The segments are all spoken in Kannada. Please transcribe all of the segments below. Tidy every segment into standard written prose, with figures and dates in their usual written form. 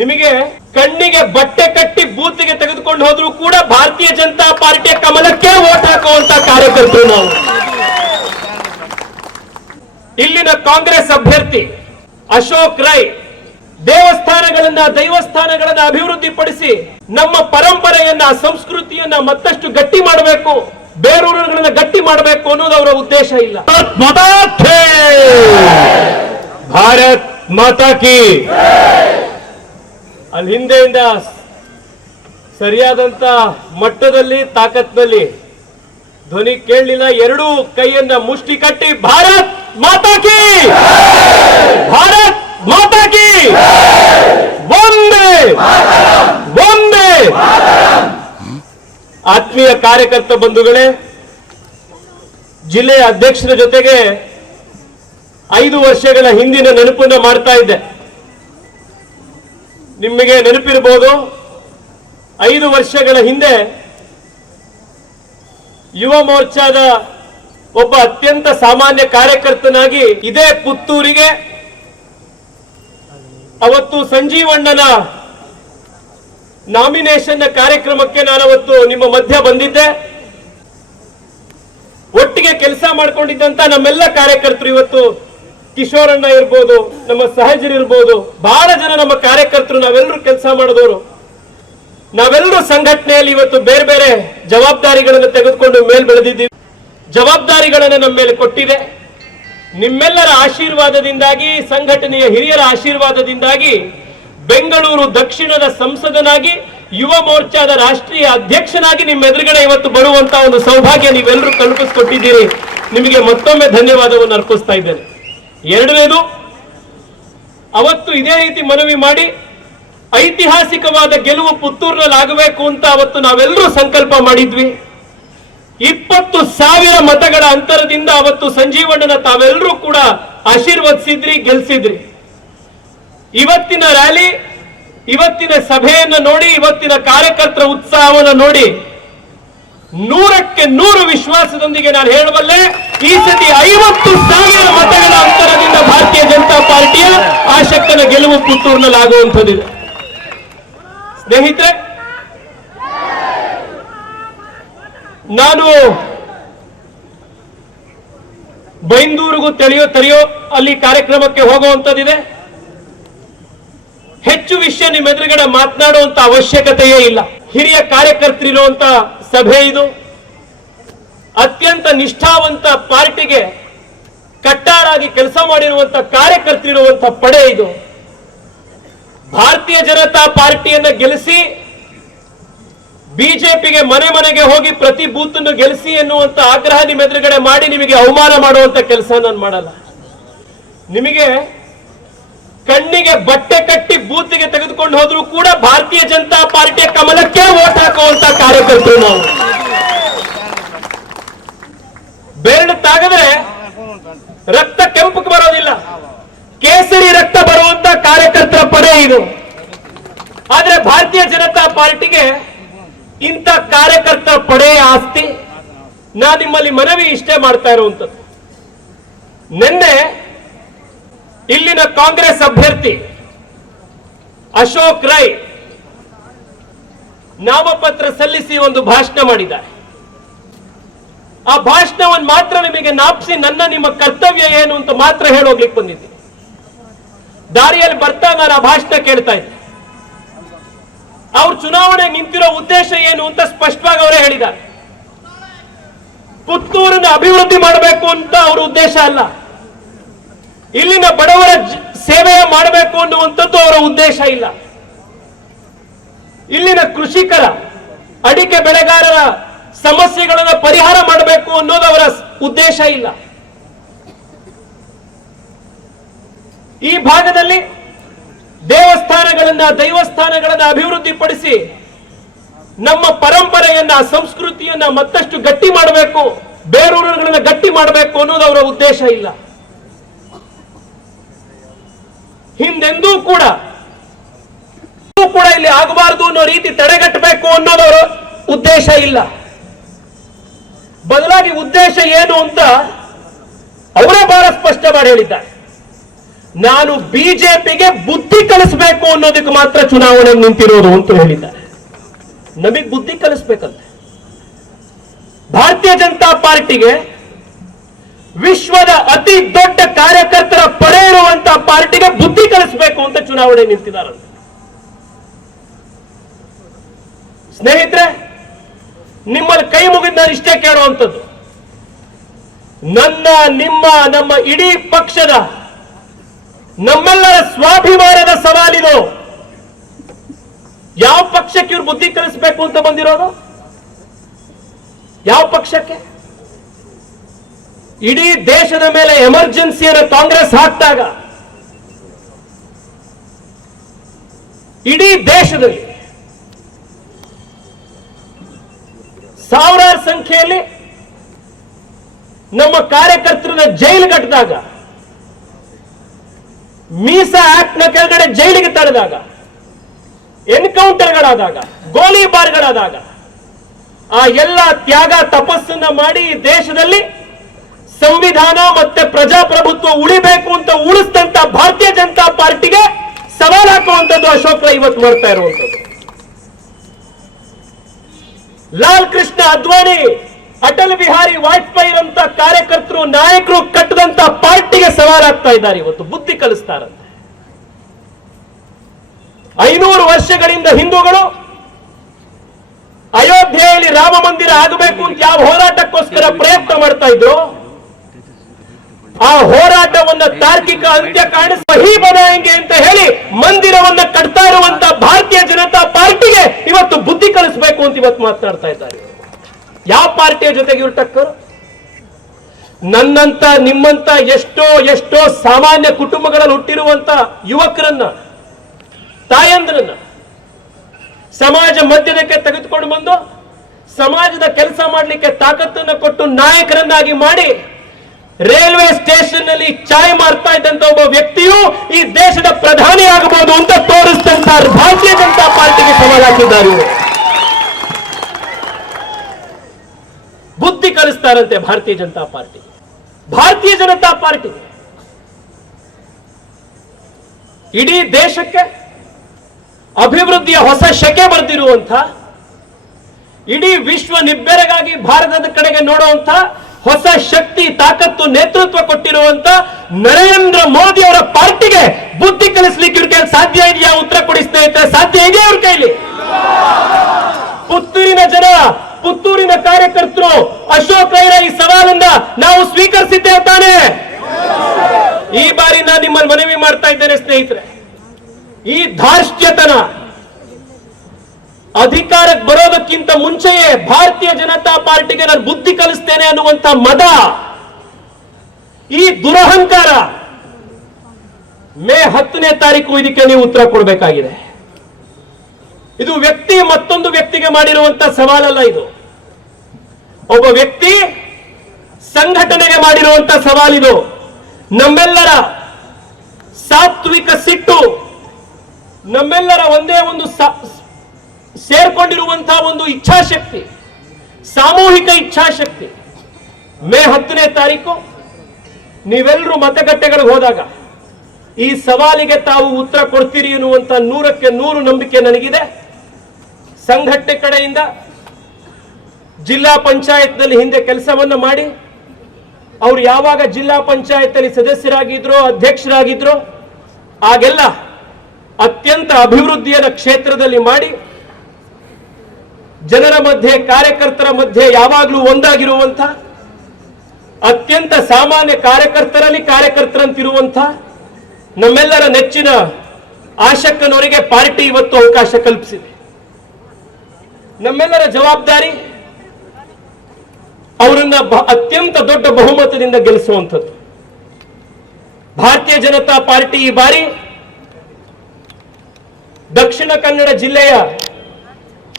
ನಿಮಗೆ ಕಣ್ಣಿಗೆ ಬಟ್ಟೆ ಕಟ್ಟಿ ಬೂತಿಗೆ ತೆಗೆದುಕೊಂಡು ಹೋದ್ರು ಕೂಡ ಭಾರತೀಯ ಜನತಾ ಪಾರ್ಟಿಯ ಕಮಲಕ್ಕೆ ವೋಟ್ ಹಾಕುವಂತ ಕಾರ್ಯಕರ್ತರು ನಾವು. ಇಲ್ಲಿನ ಕಾಂಗ್ರೆಸ್ ಅಭ್ಯರ್ಥಿ ಅಶೋಕ್ ರೈ ದೈವಸ್ಥಾನಗಳನ್ನ ಅಭಿವೃದ್ಧಿಪಡಿಸಿ ನಮ್ಮ ಪರಂಪರೆಯನ್ನ ಸಂಸ್ಕೃತಿಯನ್ನ ಮತ್ತಷ್ಟು ಗಟ್ಟಿ ಮಾಡಬೇಕು, ಬೇರೂರುಗಳನ್ನ ಗಟ್ಟಿ ಮಾಡಬೇಕು ಅನ್ನೋದು ಅವರ ಉದ್ದೇಶ ಇಲ್ಲ. ಭಾರತ್ ಮಾತಾ ಕಿ. ಅಲ್ಲಿ ಹಿಂದೆಯಿಂದ ಸರಿಯಾದಂತ ಮಟ್ಟದಲ್ಲಿ ತಾಕತ್ನಲ್ಲಿ ಧ್ವನಿ ಕೇಳಲಿಲ್ಲ. ಎರಡೂ ಕೈಯನ್ನ ಮುಷ್ಟಿ ಕಟ್ಟಿ ಭಾರತ್ ಮಾತಾ ಕಿ, ಭಾರತ್ ಮಾತಾ ಕಿ, ಒಂದೇ ಒಂದೇ. ಆತ್ಮೀಯ ಕಾರ್ಯಕರ್ತ ಬಂಧುಗಳೇ, ಜಿಲ್ಲೆಯ ಅಧ್ಯಕ್ಷರ ಜೊತೆಗೆ 5 ವರ್ಷಗಳ ಹಿಂದಿನ ನೆನಪನ್ನ ಮಾಡ್ತಾ ಇದ್ದೆ. ನಿಮಗೆ ನೆನಪಿರಬಹುದು, 5 ವರ್ಷಗಳ ಹಿಂದೆ ಯುವ ಮೋರ್ಚಾದ ಒಬ್ಬ ಅತ್ಯಂತ ಸಾಮಾನ್ಯ ಕಾರ್ಯಕರ್ತನಾಗಿ ಇದೇ ಪುತ್ತೂರಿಗೆ ಅವತ್ತು ಸಂಜೀವಣ್ಣನ ನಾಮಿನೇಷನ್ ಕಾರ್ಯಕ್ರಮಕ್ಕೆ ನಾನು ಅವತ್ತು ನಿಮ್ಮ ಮಧ್ಯ ಬಂದಿದ್ದೆ. ಒಟ್ಟಿಗೆ ಕೆಲಸ ಮಾಡ್ಕೊಂಡಿದ್ದಂತ ನಮ್ಮೆಲ್ಲ ಕಾರ್ಯಕರ್ತರು, ಇವತ್ತು ಕಿಶೋರಣ್ಣ ಇರ್ಬೋದು, ನಮ್ಮ ಸಹಜರಿರ್ಬೋದು, ಬಹಳ ಜನ ನಮ್ಮ ಕಾರ್ಯಕರ್ತರು, ನಾವೆಲ್ಲರೂ ಕೆಲಸ ಮಾಡಿದವರು, ನಾವೆಲ್ಲರೂ ಸಂಘಟನೆಯಲ್ಲಿ ಇವತ್ತು ಬೇರೆ ಬೇರೆ ಜವಾಬ್ದಾರಿಗಳನ್ನು ತೆಗೆದುಕೊಂಡು ಮೇಲ್ ಬೆಳೆದಿದ್ದೀವಿ. ಜವಾಬ್ದಾರಿಗಳನ್ನು ನಮ್ಮ ಮೇಲೆ ಕೊಟ್ಟಿದೆ. ನಿಮ್ಮೆಲ್ಲರ ಆಶೀರ್ವಾದದಿಂದಾಗಿ, ಸಂಘಟನೆಯ ಹಿರಿಯರ ಆಶೀರ್ವಾದದಿಂದಾಗಿ ಬೆಂಗಳೂರು ದಕ್ಷಿಣದ ಸಂಸದನಾಗಿ, ಯುವ ಮೋರ್ಚಾದ ರಾಷ್ಟ್ರೀಯ ಅಧ್ಯಕ್ಷನಾಗಿ ನಿಮ್ಮ ಎದುರುಗಡೆ ಇವತ್ತು ಬರುವಂತಹ ಒಂದು ಸೌಭಾಗ್ಯ ನೀವೆಲ್ಲರೂ ಕಲ್ಪಿಸಿಕೊಟ್ಟಿದ್ದೀರಿ. ನಿಮಗೆ ಮತ್ತೊಮ್ಮೆ ಧನ್ಯವಾದವನ್ನು ಅರ್ಪಿಸ್ತಾ ಇದ್ದೇನೆ. ಎರಡನೇದು, ಅವತ್ತು ಇದೇ ರೀತಿ ಮನವಿ ಮಾಡಿ ಐತಿಹಾಸಿಕವಾದ ಗೆಲುವು ಪುತ್ತೂರಿನಲ್ಲಿ ಆಗಬೇಕು ಅಂತ ಅವತ್ತು ನಾವೆಲ್ಲರೂ ಸಂಕಲ್ಪ ಮಾಡಿದ್ವಿ. 20,000 ಮತಗಳ ಅಂತರದಿಂದ ಅವತ್ತು ಸಂಜೀವಣ್ಣನ ತಾವೆಲ್ಲರೂ ಕೂಡ ಆಶೀರ್ವದಿಸಿದ್ರಿ, ಗೆಲ್ಸಿದ್ರಿ. ಇವತ್ತಿನ ರ್ಯಾಲಿ, ಇವತ್ತಿನ ಸಭೆಯನ್ನು ನೋಡಿ, ಇವತ್ತಿನ ಕಾರ್ಯಕರ್ತರ ಉತ್ಸಾಹವನ್ನು ನೋಡಿ 100ಕ್ಕೆ 100 ವಿಶ್ವಾಸದೊಂದಿಗೆ ನಾನು ಹೇಳಬಲ್ಲೆ, ಈ ಸತಿ 50,000 ಮತಗಳ ಅಂತರದಿಂದ ಭಾರತೀಯ ಜನತಾ ಪಾರ್ಟಿಯ ಆಶಕ್ತನ ಗೆಲುವು ಪುತ್ತೂರಿನಲ್ಲಿ ಆಗುವಂಥದ್ದಿದೆ. ಸ್ನೇಹಿತರೆ, ನಾನು ಬೈಂದೂರಿಗೂ ತೆರೆಯೋ ಅಲ್ಲಿ ಕಾರ್ಯಕ್ರಮಕ್ಕೆ ಹೋಗುವಂಥದ್ದಿದೆ. ಹೆಚ್ಚು ವಿಷಯ ನಿಮ್ಮ ಎದುರುಗಡೆ ಮಾತನಾಡುವಂತ ಅವಶ್ಯಕತೆಯೇ ಇಲ್ಲ. ಹಿರಿಯ ಕಾರ್ಯಕರ್ತರಿರುವಂತ ಸಭೆ ಇದು. ಅತ್ಯಂತ ನಿಷ್ಠಾವಂತ ಪಾರ್ಟಿಗೆ ಕಟ್ಟಾಳಾಗಿ ಕೆಲಸ ಮಾಡಿರುವಂತ ಕಾರ್ಯಕರ್ತರಿರುವಂತ ಪಡೆ ಇದು. ಭಾರತೀಯ ಜನತಾ ಪಾರ್ಟಿಯನ್ನ ಗೆಲ್ಲಿಸಿ ಬಿಜೆಪಿಗೆ ಮನೆ ಮನೆಗೆ ಹೋಗಿ ಪ್ರತಿ ಬೂತ್ ಅನ್ನು ಗೆಲ್ಲಿಸಿ ಎನ್ನುವಂತ ಆಗ್ರಹ ನಿಮ್ಮ ಎದುರುಗಡೆ ಮಾಡಿ ನಿಮಗೆ ಅವಮಾನ ಮಾಡುವಂತ ಕೆಲಸ ನಾನು ಮಾಡಲ್ಲ. ನಿಮಗೆ ಕಣ್ಣಿಗೆ ಬಟ್ಟೆ ಕಟ್ಟಿ ಬೂತಿಗೆ ತೆಗೆದುಕೊಂಡು ಹೋದ್ರು ಕೂಡ ಭಾರತೀಯ ಜನತಾ ಪಾರ್ಟಿಯ ಕಮಲಕ್ಕೆ ವೋಟ್ ಹಾಕುವಂತ ಕಾರ್ಯಕರ್ತರು ನಾವು. ಬೆರಳು ತಾಗದ್ರೆ ರಕ್ತ ಕೆಂಪಕ್ಕೆ ಬರೋದಿಲ್ಲ, ಕೇಸರಿ ರಕ್ತ ಬರುವಂತ ಕಾರ್ಯಕರ್ತರ ಪಡೆ ಇದು. ಆದ್ರೆ ಭಾರತೀಯ ಜನತಾ ಪಾರ್ಟಿಗೆ ಇಂಥ ಕಾರ್ಯಕರ್ತರ ಪಡೆಯ ಆಸ್ತಿ. ನಾನು ನಿಮ್ಮಲ್ಲಿ ಮನವಿ ಇಷ್ಟೇ ಮಾಡ್ತಾ ಇರುವಂತದ್ದು, ನಿನ್ನೆ ಇಲ್ಲಿನ ಕಾಂಗ್ರೆಸ್ ಅಭ್ಯರ್ಥಿ ಅಶೋಕ್ ರೈ ನಾಮಪತ್ರ ಸಲ್ಲಿಸಿ ಒಂದು ಭಾಷಣ ಮಾಡಿದ್ದಾರೆ. ಆ ಭಾಷಣವನ್ನು ಮಾತ್ರ ನಿಮಗೆ ನಾಪಿಸಿ ನಿಮ್ಮ ಕರ್ತವ್ಯ ಏನು ಅಂತ ಮಾತ್ರ ಹೇಳೋಗ್ಲಿಕ್ಕೆ ಬಂದಿದ್ದೀನಿ. ದಾರಿಯಲ್ಲಿ ಬರ್ತಾ ನಾನು ಆ ಭಾಷಣ ಕೇಳ್ತಾ ಇದ್ದೆ. ಅವ್ರು ಚುನಾವಣೆ ನಿಂತಿರೋ ಉದ್ದೇಶ ಏನು ಅಂತ ಸ್ಪಷ್ಟವಾಗಿ ಅವರೇ ಹೇಳಿದ್ದಾರೆ. ಪುತ್ತೂರನ್ನು ಅಭಿವೃದ್ಧಿ ಮಾಡಬೇಕು ಅಂತ ಅವರ ಉದ್ದೇಶ ಅಲ್ಲ, ಇಲ್ಲಿನ ಬಡವರ ಸೇವೆ ಮಾಡಬೇಕು ಅನ್ನುವಂಥದ್ದು ಅವರ ಉದ್ದೇಶ ಇಲ್ಲ. ಇಲ್ಲಿನ ಕೃಷಿಕರ, ಅಡಿಕೆ ಬೆಳೆಗಾರರ ಸಮಸ್ಯೆಗಳನ್ನು ಪರಿಹಾರ ಮಾಡಬೇಕು ಅನ್ನೋದು ಅವರ ಉದ್ದೇಶ ಇಲ್ಲ. ಈ ಭಾಗದಲ್ಲಿ ದೈವಸ್ಥಾನಗಳನ್ನ ಅಭಿವೃದ್ಧಿಪಡಿಸಿ ನಮ್ಮ ಪರಂಪರೆಯನ್ನ ಸಂಸ್ಕೃತಿಯನ್ನ ಮತ್ತಷ್ಟು ಗಟ್ಟಿ ಮಾಡಬೇಕು, ಬೇರೂರುಗಳನ್ನ ಗಟ್ಟಿ ಮಾಡಬೇಕು ಅನ್ನೋದು ಅವರ ಉದ್ದೇಶ ಇಲ್ಲ. ಹಿಂದೆಂದೂ ಕೂಡ ಇಲ್ಲಿ ಆಗಬಾರದು ಅನ್ನೋ ರೀತಿ ತಡೆಗಟ್ಟಬೇಕು ಅನ್ನೋದವರ ಉದ್ದೇಶ ಇಲ್ಲ. ಬದಲಾಗಿ ಉದ್ದೇಶ ಏನು ಅಂತ ಅವರೇ ಬಹಳ ಸ್ಪಷ್ಟ ಮಾಡಿ ಹೇಳಿದ್ದಾರೆ. ನಾನು ಬಿಜೆಪಿಗೆ ಬುದ್ಧಿ ಕಲಿಸಬೇಕು ಅನ್ನೋದಕ್ಕೆ ಮಾತ್ರ ಚುನಾವಣೆ ನಿಂತಿರೋದು ಅಂತ ಹೇಳಿದ್ದಾರೆ. ನಮಗೆ ಬುದ್ಧಿ ಕಲಿಸ್ಬೇಕಂತೆ. ಭಾರತೀಯ ಜನತಾ ಪಾರ್ಟಿಗೆ ವಿಶ್ವದ ಅತಿ ದೊಡ್ಡ ಕಾರ್ಯಕರ್ತರ ಪಡೆ ಇರುವಂತಹ ಪಾರ್ಟಿಗೆ ಬುದ್ಧಿ ಕಲಿಸಬೇಕು ಅಂತ ಚುನಾವಣೆ ನಿಂತಿದ್ದಾರಂತೆ. ಸ್ನೇಹಿತರೆ, ನಿಮ್ಮಲ್ಲಿ ಕೈ ಮುಗಿದು ನಾನು ಇಷ್ಟೇ ಕೇಳುವಂಥದ್ದು, ನನ್ನ ನಿಮ್ಮ ನಮ್ಮ ಇಡೀ ಪಕ್ಷದ ನಮ್ಮೆಲ್ಲರ ಸ್ವಾಭಿಮಾನದ ಸವಾಲಿದು. ಯಾವ ಪಕ್ಷಕ್ಕೆ ಇವ್ರು ಬುದ್ಧಿ ಕಲಿಸಬೇಕು ಅಂತ ಬಂದಿರೋದು? ಯಾವ ಪಕ್ಷಕ್ಕೆ? ಇಡೀ ದೇಶದ ಮೇಲೆ ಎಮರ್ಜೆನ್ಸಿಯನ್ನು ಕಾಂಗ್ರೆಸ್ ಹಾಕಿದಾಗ ಇಡೀ ದೇಶದಲ್ಲಿ ಸಾವಿರಾರು ಸಂಖ್ಯೆಯಲ್ಲಿ ನಮ್ಮ ಕಾರ್ಯಕರ್ತರನ್ನ ಜೈಲು ಕಟ್ಟಿದಾಗ, ಮೀಸಾ ಆಕ್ಟ್ ನ ಕೆಳಗಡೆ ಜೈಲಿಗೆ ತಡೆದಾಗ, ಎನ್ಕೌಂಟರ್ಗಳಾದಾಗ, ಗೋಲಿಬಾರ್ಗಳಾದಾಗ, ಆ ಎಲ್ಲ ತ್ಯಾಗ ತಪಸ್ಸನ್ನ ಮಾಡಿ ಈ ದೇಶದಲ್ಲಿ ಸಂವಿಧಾನ ಮತ್ತೆ ಪ್ರಜಾಪ್ರಭುತ್ವ ಉಳಿಬೇಕು ಅಂತ ಉಳಿಸಿದಂತ ಭಾರತೀಯ ಜನತಾ ಪಾರ್ಟಿಗೆ ಸವಾಲ್ ಹಾಕುವಂಥದ್ದು ಅಶೋಕ್ ರೈ ಇವತ್ತು ಮಾಡ್ತಾ ಇರುವಂಥದ್ದು. ಲಾಲ್ ಕೃಷ್ಣ ಅದ್ವಾನಿ, ಅಟಲ್ ಬಿಹಾರಿ ವಾಜಪೇಯಿ ಅಂತ ಕಾರ್ಯಕರ್ತರು ನಾಯಕರು ಕಟ್ಟದಂತ ಪಾರ್ಟಿಗೆ ಸವಾಲ್ ಆಗ್ತಾ ಇದ್ದಾರೆ. ಇವತ್ತು ಬುದ್ಧಿ ಕಲಿಸ್ತಾರಂತೆ. 500 ವರ್ಷಗಳಿಂದ ಹಿಂದೂಗಳು ಅಯೋಧ್ಯೆಯಲ್ಲಿ ರಾಮ ಮಂದಿರ ಆಗಬೇಕು ಅಂತ ಯಾವ ಹೋರಾಟಕ್ಕೋಸ್ಕರ ಪ್ರಯತ್ನ ಮಾಡ್ತಾ ಇದ್ರು, ಆ ಹೋರಾಟವನ್ನ ತಾರ್ಕಿಕ ಅಂತ್ಯ ಕಾಣಿಸಿ ವಹಿ ಬನಾಯಂಗೆ ಅಂತ ಹೇಳಿ ಮಂದಿರವನ್ನ ಕಟ್ತಾ ಇರುವಂತ ಭಾರತೀಯ ಜನತಾ ಪಾರ್ಟಿಗೆ ಇವತ್ತು ಬುದ್ಧಿ ಕಲಿಸಬೇಕು ಅಂತ ಇವತ್ತು ಮಾತನಾಡ್ತಾ ಇದ್ದಾರೆ. ಯಾವ ಪಾರ್ಟಿಯ ಜೊತೆಗೆ ಇವ್ರು ಟಕ್ಕರು? ನನ್ನಂತ ನಿಮ್ಮಂತ ಎಷ್ಟೋ ಸಾಮಾನ್ಯ ಕುಟುಂಬಗಳಲ್ಲಿ ಹುಟ್ಟಿರುವಂತ ಯುವಕರನ್ನ, ತಾಯಂದ್ರನ್ನ ಸಮಾಜ ಮಧ್ಯದಕ್ಕೆ ತೆಗೆದುಕೊಂಡು ಬಂದು ಸಮಾಜದ ಕೆಲಸ ಮಾಡಲಿಕ್ಕೆ ತಾಕತ್ತನ್ನು ಕೊಟ್ಟು ನಾಯಕರನ್ನಾಗಿ ಮಾಡಿ ರೈಲ್ವೆ ಸ್ಟೇಷನ್ ನಲ್ಲಿ ಚಾಯ್ ಮಾರ್ತಾ ಇದ್ದಂತ ಒಬ್ಬ ವ್ಯಕ್ತಿಯು ಈ ದೇಶದ ಪ್ರಧಾನಿ ಆಗಬಹುದು ಅಂತ ತೋರಿಸಿದಂತ ಭಾರತೀಯ ಜನತಾ ಪಾರ್ಟಿಗೆ ಸವಾಲ್ ಹಾಕಿದ್ದಾರೆ. ಬುದ್ಧಿ ಕಲಿಸ್ತಾರಂತೆ ಭಾರತೀಯ ಜನತಾ ಪಾರ್ಟಿ. ಭಾರತೀಯ ಜನತಾ ಪಾರ್ಟಿ ಇಡೀ ದೇಶಕ್ಕೆ ಅಭಿವೃದ್ಧಿಯ ಹೊಸ ಶಕೆ ಬರೆದಿರುವಂತ, ಇಡೀ ವಿಶ್ವ ನಿಬ್ಬೆರಗಾಗಿ ಭಾರತದ ಕಡೆಗೆ ನೋಡುವಂತ ಹೊಸ ಶಕ್ತಿ, ತಾಕತ್ತು, ನೇತೃತ್ವ ಕೊಟ್ಟಿರುವಂತ ನರೇಂದ್ರ ಮೋದಿ ಅವರ ಪಾರ್ಟಿಗೆ ಬುದ್ಧಿ ಕಲಿಸ್ಲಿಕ್ಕೆ ಇವ್ರ ಕೈಲಿ ಸಾಧ್ಯ ಇದೆಯಾ? ಉತ್ತರ ಕೊಡಿ ಸ್ನೇಹಿತರೆ. ಸಾಧ್ಯ ಇದೆಯಾ ಇವ್ರ ಕೈಲಿ? ಪುತ್ತೂರಿನ ಜನ, ಪುತ್ತೂರಿನ ಕಾರ್ಯಕರ್ತರು ಅಶೋಕ್ ರೈರ ಈ ಸವಾಲನ್ನ ನಾವು ಸ್ವೀಕರಿಸಿದ್ದೇವೆ ತಾನೆ? ಈ ಬಾರಿ ನಾನು ನಿಮ್ಮಲ್ಲಿ ಮನವಿ ಮಾಡ್ತಾ ಇದ್ದೇನೆ ಸ್ನೇಹಿತರೆ, ಈ ಧಾರ್ಷ್ಟ್ಯತನ ಅಧಿಕಾರಕ್ಕೆ ಬರೋದಕ್ಕಿಂತ ಮುಂಚೆಯೇ ಭಾರತೀಯ ಜನತಾ ಪಾರ್ಟಿಗೆ ನಾನು ಬುದ್ಧಿ ಕಲಿಸ್ತೇನೆ ಅನ್ನುವಂತ ಮದ, ಈ ದುರಹಂಕಾರ ಮೇ 10ನೇ ತಾರೀಕು ಇದಕ್ಕೆ ನೀವು ಉತ್ತರ ಕೊಡಬೇಕಾಗಿದೆ. ಇದು ವ್ಯಕ್ತಿ ಮತ್ತೊಂದು ವ್ಯಕ್ತಿಗೆ ಮಾಡಿರುವಂತ ಸವಾಲಲ್ಲ. ಇದು ಒಬ್ಬ ವ್ಯಕ್ತಿ ಸಂಘಟನೆಗೆ ಮಾಡಿರುವಂತ ಸವಾಲಿದು. ನಮ್ಮೆಲ್ಲರ ಸಾತ್ವಿಕ ಸಿಟ್ಟು, ನಮ್ಮೆಲ್ಲರ ಒಂದೇ ಒಂದು ಸೇರ್ಕೊಂಡಿರುವಂತಹ ಒಂದು ಇಚ್ಛಾಶಕ್ತಿ, ಸಾಮೂಹಿಕ ಇಚ್ಛಾಶಕ್ತಿ. ಮೇ 10ನೇ ತಾರೀಕು ನೀವೆಲ್ಲರೂ ಮತಗಟ್ಟೆಗಳಿಗೆ ಹೋದಾಗ ಈ ಸವಾಲಿಗೆ ತಾವು ಉತ್ತರ ಕೊಡ್ತೀರಿ ಎನ್ನುವಂತ 100ಕ್ಕೆ 100 ನಂಬಿಕೆ ನನಗಿದೆ. ಸಂಘಟನೆ ಕಡೆಯಿಂದ ಜಿಲ್ಲಾ ಪಂಚಾಯತ್ನಲ್ಲಿ ಹಿಂದೆ ಕೆಲಸವನ್ನ ಮಾಡಿ, ಅವರು ಯಾವಾಗ ಜಿಲ್ಲಾ ಪಂಚಾಯತ್ ಅಲ್ಲಿ ಸದಸ್ಯರಾಗಿದ್ರು, ಅಧ್ಯಕ್ಷರಾಗಿದ್ರು, ಆಗೆಲ್ಲ ಅತ್ಯಂತ ಅಭಿವೃದ್ಧಿಯ ಕ್ಷೇತ್ರದಲ್ಲಿ ಮಾಡಿ ಜನರ ಮಧ್ಯೆ, ಕಾರ್ಯಕರ್ತರ ಮಧ್ಯೆ ಯಾವಾಗಲೂ ಒಂದಾಗಿರುವಂತ, ಅತ್ಯಂತ ಸಾಮಾನ್ಯ ಕಾರ್ಯಕರ್ತರಂತಿರುವಂತ ನಮ್ಮೆಲ್ಲರ ನೆಚ್ಚಿನ ಆಶಕ್ಕನವರಿಗೆ ಪಾರ್ಟಿ ಇವತ್ತು ಅವಕಾಶ ಕಲ್ಪಿಸಿದೆ. ನಮ್ಮೆಲ್ಲರ ಜವಾಬ್ದಾರಿ ಅವರನ್ನ ಅತ್ಯಂತ ದೊಡ್ಡ ಬಹುಮತದಿಂದ ಗೆಲ್ಲಿಸುವಂಥದ್ದು. ಭಾರತೀಯ ಜನತಾ ಪಾರ್ಟಿ ಈ ಬಾರಿ ದಕ್ಷಿಣ ಕನ್ನಡ ಜಿಲ್ಲೆಯ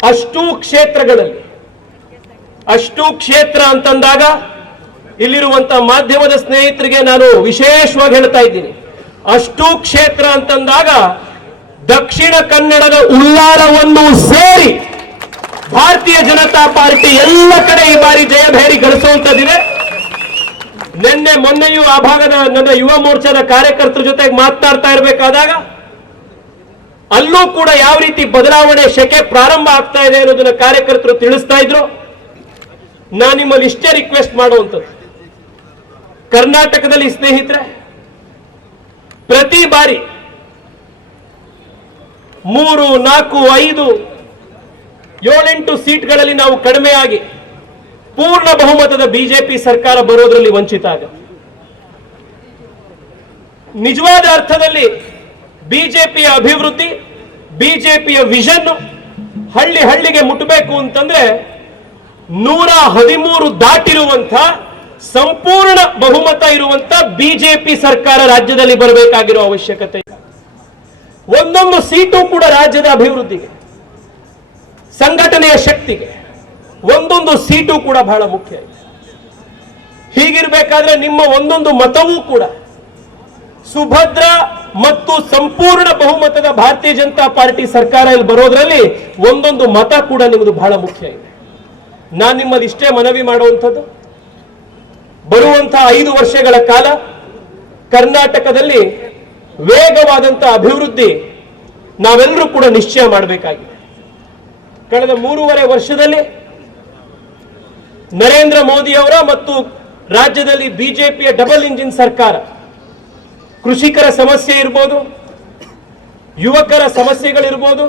ಅಷ್ಟೂ ಕ್ಷೇತ್ರಗಳಲ್ಲಿ, ಅಷ್ಟೂ ಕ್ಷೇತ್ರ ಅಂತಂದಾಗ ಇಲ್ಲಿರುವಂತಹ ಮಾಧ್ಯಮದ ಸ್ನೇಹಿತರಿಗೆ ನಾನು ವಿಶೇಷವಾಗಿ ಹೇಳ್ತಾ ಇದ್ದೀನಿ, ಅಷ್ಟೂ ಕ್ಷೇತ್ರ ಅಂತಂದಾಗ ದಕ್ಷಿಣ ಕನ್ನಡದ ಉಳ್ಳಾಲವನ್ನು ಸೇರಿ ಭಾರತೀಯ ಜನತಾ ಪಾರ್ಟಿ ಎಲ್ಲ ಕಡೆ ಈ ಬಾರಿ ಜಯಭೇರಿ ಗಳಿಸುವಂತದ್ದಿದೆ. ನಿನ್ನೆ ಮೊನ್ನೆಯೂ ಆ ಭಾಗದ ನನ್ನ ಯುವ ಮೋರ್ಚಾದ ಕಾರ್ಯಕರ್ತರ ಜೊತೆಗೆ ಮಾತನಾಡ್ತಾ ಇರಬೇಕಾದಾಗ ಅಲ್ಲೂ ಕೂಡ ಯಾವ ರೀತಿ ಬದಲಾವಣೆ ಶಕೆ ಪ್ರಾರಂಭ ಆಗ್ತಾ ಇದೆ ಅನ್ನೋದನ್ನ ಕಾರ್ಯಕರ್ತರು ತಿಳಿಸ್ತಾ ಇದ್ರು. ನಾನು ನಿಮ್ಮಲ್ಲಿ ಇಷ್ಟೇ ರಿಕ್ವೆಸ್ಟ್ ಮಾಡುವಂಥದ್ದು, ಕರ್ನಾಟಕದಲ್ಲಿ ಸ್ನೇಹಿತರೆ, ಪ್ರತಿ ಬಾರಿ 3, 4, 5, 7, 8 ಸೀಟ್ಗಳಲ್ಲಿ ನಾವು ಕಡಿಮೆಯಾಗಿ ಪೂರ್ಣ ಬಹುಮತದ ಬಿಜೆಪಿ ಸರ್ಕಾರ ಬರೋದ್ರಲ್ಲಿ ವಂಚಿತ ಆಗುತ್ತೆ. ನಿಜವಾದ ಅರ್ಥದಲ್ಲಿ ಬಿಜೆಪಿಯ ಅಭಿವೃದ್ಧಿ, ಬಿಜೆಪಿಯ ವಿಷನ್ ಹಳ್ಳಿ ಹಳ್ಳಿಗೆ ಮುಟ್ಟಬೇಕು ಅಂತಂದ್ರೆ 113 ದಾಟಿರುವಂತ ಸಂಪೂರ್ಣ ಬಹುಮತ ಇರುವಂತ ಬಿಜೆಪಿ ಸರ್ಕಾರ ರಾಜ್ಯದಲ್ಲಿ ಬರಬೇಕಾಗಿರೋ ಅವಶ್ಯಕತೆ ಇದೆ. ಒಂದೊಂದು ಸೀಟು ಕೂಡ ರಾಜ್ಯದ ಅಭಿವೃದ್ಧಿಗೆ, ಸಂಘಟನೆಯ ಶಕ್ತಿಗೆ ಒಂದೊಂದು ಸೀಟು ಕೂಡ ಬಹಳ ಮುಖ್ಯ ಇದೆ. ಹೀಗಿರಬೇಕಾದ್ರೆ ನಿಮ್ಮ ಒಂದೊಂದು ಮತವೂ ಕೂಡ ಸುಭದ್ರ ಮತ್ತು ಸಂಪೂರ್ಣ ಬಹುಮತದ ಭಾರತೀಯ ಜನತಾ ಪಾರ್ಟಿ ಸರ್ಕಾರ ಇಲ್ಲಿ ಬರೋದ್ರಲ್ಲಿ ಒಂದೊಂದು ಮತ ಕೂಡ ನಿಮ್ಮದು ಬಹಳ ಮುಖ್ಯ ಇದೆ. ನಾನು ನಿಮ್ಮಲ್ಲಿ ಇಷ್ಟೇ ಮನವಿ ಮಾಡುವಂಥದ್ದು, ಬರುವಂತಹ 5 ವರ್ಷಗಳ ಕಾಲ ಕರ್ನಾಟಕದಲ್ಲಿ ವೇಗವಾದಂತಹ ಅಭಿವೃದ್ಧಿ ನಾವೆಲ್ಲರೂ ಕೂಡ ನಿಶ್ಚಯ ಮಾಡಬೇಕಾಗಿದೆ. ಕಳೆದ 3.5 ವರ್ಷದಲ್ಲಿ ನರೇಂದ್ರ ಮೋದಿ ಅವರ ಮತ್ತು ರಾಜ್ಯದಲ್ಲಿ ಬಿಜೆಪಿಯ ಡಬಲ್ ಇಂಜಿನ್ ಸರ್ಕಾರ ಕೃಷಿಕರ ಸಮಸ್ಯೆ ಇರ್ಬೋದು, ಯುವಕರ ಸಮಸ್ಯೆಗಳಿರ್ಬೋದು,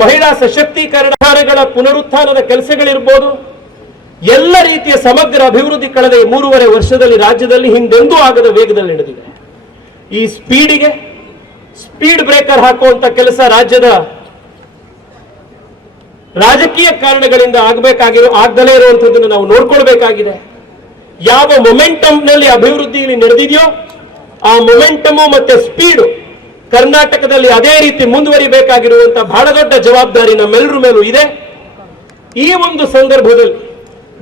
ಮಹಿಳಾ ಸಶಕ್ತೀಕರಣಗಳ ಪುನರುತ್ಥಾನದ ಕೆಲಸಗಳಿರ್ಬೋದು, ಎಲ್ಲ ರೀತಿಯ ಸಮಗ್ರ ಅಭಿವೃದ್ಧಿ ಕಳೆದ 3.5 ವರ್ಷದಲ್ಲಿ ರಾಜ್ಯದಲ್ಲಿ ಹಿಂದೆಂದೂ ಆಗದ ವೇಗದಲ್ಲಿ ನಡೆದಿದೆ. ಈ ಸ್ಪೀಡಿಗೆ ಸ್ಪೀಡ್ ಬ್ರೇಕರ್ ಹಾಕುವಂತ ಕೆಲಸ ರಾಜ್ಯದ ರಾಜಕೀಯ ಕಾರಣಗಳಿಂದ ಆಗದಲೇ ಇರುವಂತದ್ದನ್ನು ನಾವು ನೋಡ್ಕೊಳ್ಬೇಕಾಗಿದೆ. ಯಾವ ಮೊಮೆಂಟಮ್ ನಲ್ಲಿ ಅಭಿವೃದ್ಧಿ ಇಲ್ಲಿ ನಡೆದಿದೆಯೋ ಆ ಮೊಮೆಂಟಮ್ ಮತ್ತೆ ಸ್ಪೀಡು ಕರ್ನಾಟಕದಲ್ಲಿ ಅದೇ ರೀತಿ ಮುಂದುವರಿಬೇಕಾಗಿರುವಂತಹ ಬಹಳ ದೊಡ್ಡ ಜವಾಬ್ದಾರಿ ನಮ್ಮೆಲ್ಲರ ಮೇಲೂ ಇದೆ. ಈ ಒಂದು ಸಂದರ್ಭದಲ್ಲಿ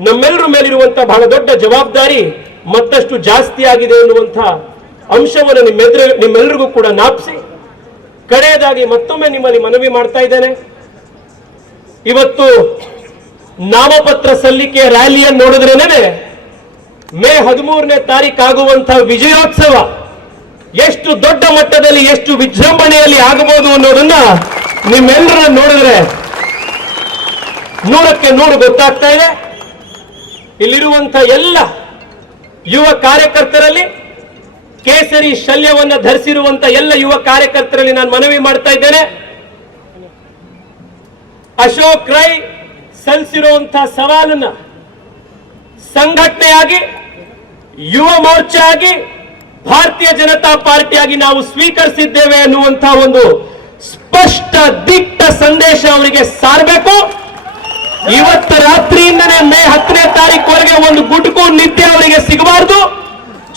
ನಮ್ಮೆಲ್ಲರ ಮೇಲಿರುವಂತಹ ಬಹಳ ದೊಡ್ಡ ಜವಾಬ್ದಾರಿ ಮತ್ತಷ್ಟು ಜಾಸ್ತಿ ಆಗಿದೆ ಎನ್ನುವಂತಹ ಅಂಶವನ್ನು ನಿಮ್ಮೆಲ್ಲರಿಗೂ ಕೂಡ ಜ್ಞಾಪಿಸಿ, ಕಡೆಯದಾಗಿ ಮತ್ತೊಮ್ಮೆ ನಿಮ್ಮಲ್ಲಿ ಮನವಿ ಮಾಡ್ತಾ ಇದ್ದೇನೆ. ಇವತ್ತು ನಾಮಪತ್ರ ಸಲ್ಲಿಕೆಯ ರ್ಯಾಲಿಯನ್ನು ನೋಡಿದ್ರೇನೆ ಮೇ 13ನೇ ತಾರೀಕು ಆಗುವಂತಹ ವಿಜಯೋತ್ಸವ ಎಷ್ಟು ದೊಡ್ಡ ಮಟ್ಟದಲ್ಲಿ, ಎಷ್ಟು ವಿಜೃಂಭಣೆಯಲ್ಲಿ ಆಗಬಹುದು ಅನ್ನೋದನ್ನ ನಿಮ್ಮೆಲ್ಲರನ್ನ ನೋಡಿದ್ರೆ 100ಕ್ಕೆ 100 ಗೊತ್ತಾಗ್ತಾ ಇದೆ. ಇಲ್ಲಿರುವಂತಹ ಎಲ್ಲ ಯುವ ಕಾರ್ಯಕರ್ತರಲ್ಲಿ, ಕೇಸರಿ ಶಲ್ಯವನ್ನ ಧರಿಸಿರುವಂತ ಎಲ್ಲ ಯುವ ಕಾರ್ಯಕರ್ತರಲ್ಲಿ ನಾನು ಮನವಿ ಮಾಡ್ತಾ ಇದ್ದೇನೆ. ಅಶೋಕ್ ರೈ ಸಲ್ಲಿಸಿರುವಂತಹ ಸವಾಲನ್ನ ಸಂಘಟನೆಯಾಗಿ, ಯುವ ಮೋರ್ಚಾ ಆಗಿ, ಭಾರತೀಯ ಜನತಾ ಪಾರ್ಟಿಯಾಗಿ ನಾವು ಸ್ವೀಕರಿಸಿದ್ದೇವೆ ಅನ್ನುವಂತಹ ಒಂದು ಸ್ಪಷ್ಟ ದಿಟ್ಟ ಸಂದೇಶ ಅವರಿಗೆ ಸಾರಬೇಕು. ಇವತ್ತು ರಾತ್ರಿಯಿಂದನೇ ಮೇ 10ನೇ ತಾರೀಕುವರೆಗೆ ಒಂದು ಗುಟ್ಕು ನಿದ್ದೆ ಅವರಿಗೆ ಸಿಗಬಾರದು.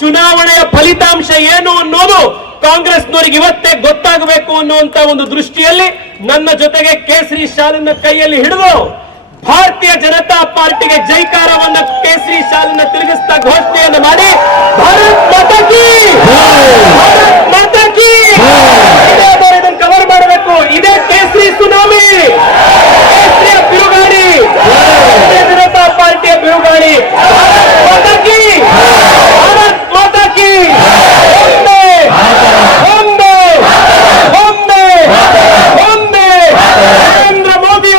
ಚುನಾವಣೆಯ ಫಲಿತಾಂಶ ಏನು ಅನ್ನೋದು ಕಾಂಗ್ರೆಸ್ನವರಿಗೆ ಇವತ್ತೇ ಗೊತ್ತಾಗಬೇಕು ಅನ್ನುವಂತ ಒಂದು ದೃಷ್ಟಿಯಲ್ಲಿ ನನ್ನ ಜೊತೆಗೆ ಕೇಸರಿ ಶಾಲನ್ನ ಕೈಯಲ್ಲಿ ಹಿಡಿದು ಭಾರತೀಯ ಜನತಾ ಪಾರ್ಟಿಗೆ ಜೈಕಾರವನ್ನ ಕೇಸರಿ ಶಾಲನ್ನ ತಿರುಗಿಸ್ತಾ ಘೋಷಣೆಯನ್ನು ಮಾಡಿ ಭಾರತ್ ಮಾತಾ ಕೀ, ಭಾರತ್ ಮಾತಾ ಕೀ, ಇದನ್ನು ಕವರ್ ಮಾಡಬೇಕು. ಇದೇ ಕೇಸರಿ ಸುನಾಮಿ, ಕೇಸರಿಯ ಬಿರುಗಾಳಿ, ಭಾರತೀಯ ಜನತಾ ಪಾರ್ಟಿಯ ಬಿರುಗಾಳಿ. ಭಾರತ್ ಮಾತಾ ಕೀ, ಭಾರತ್ ಮಾತಾ ಕೀ. ನರೇಂದ್ರ ಮೋದಿ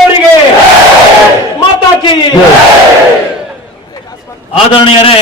ಅವರಿಗೆ ಮಾತಾ ಕೀ. ಆದರಣೀಯರೇ.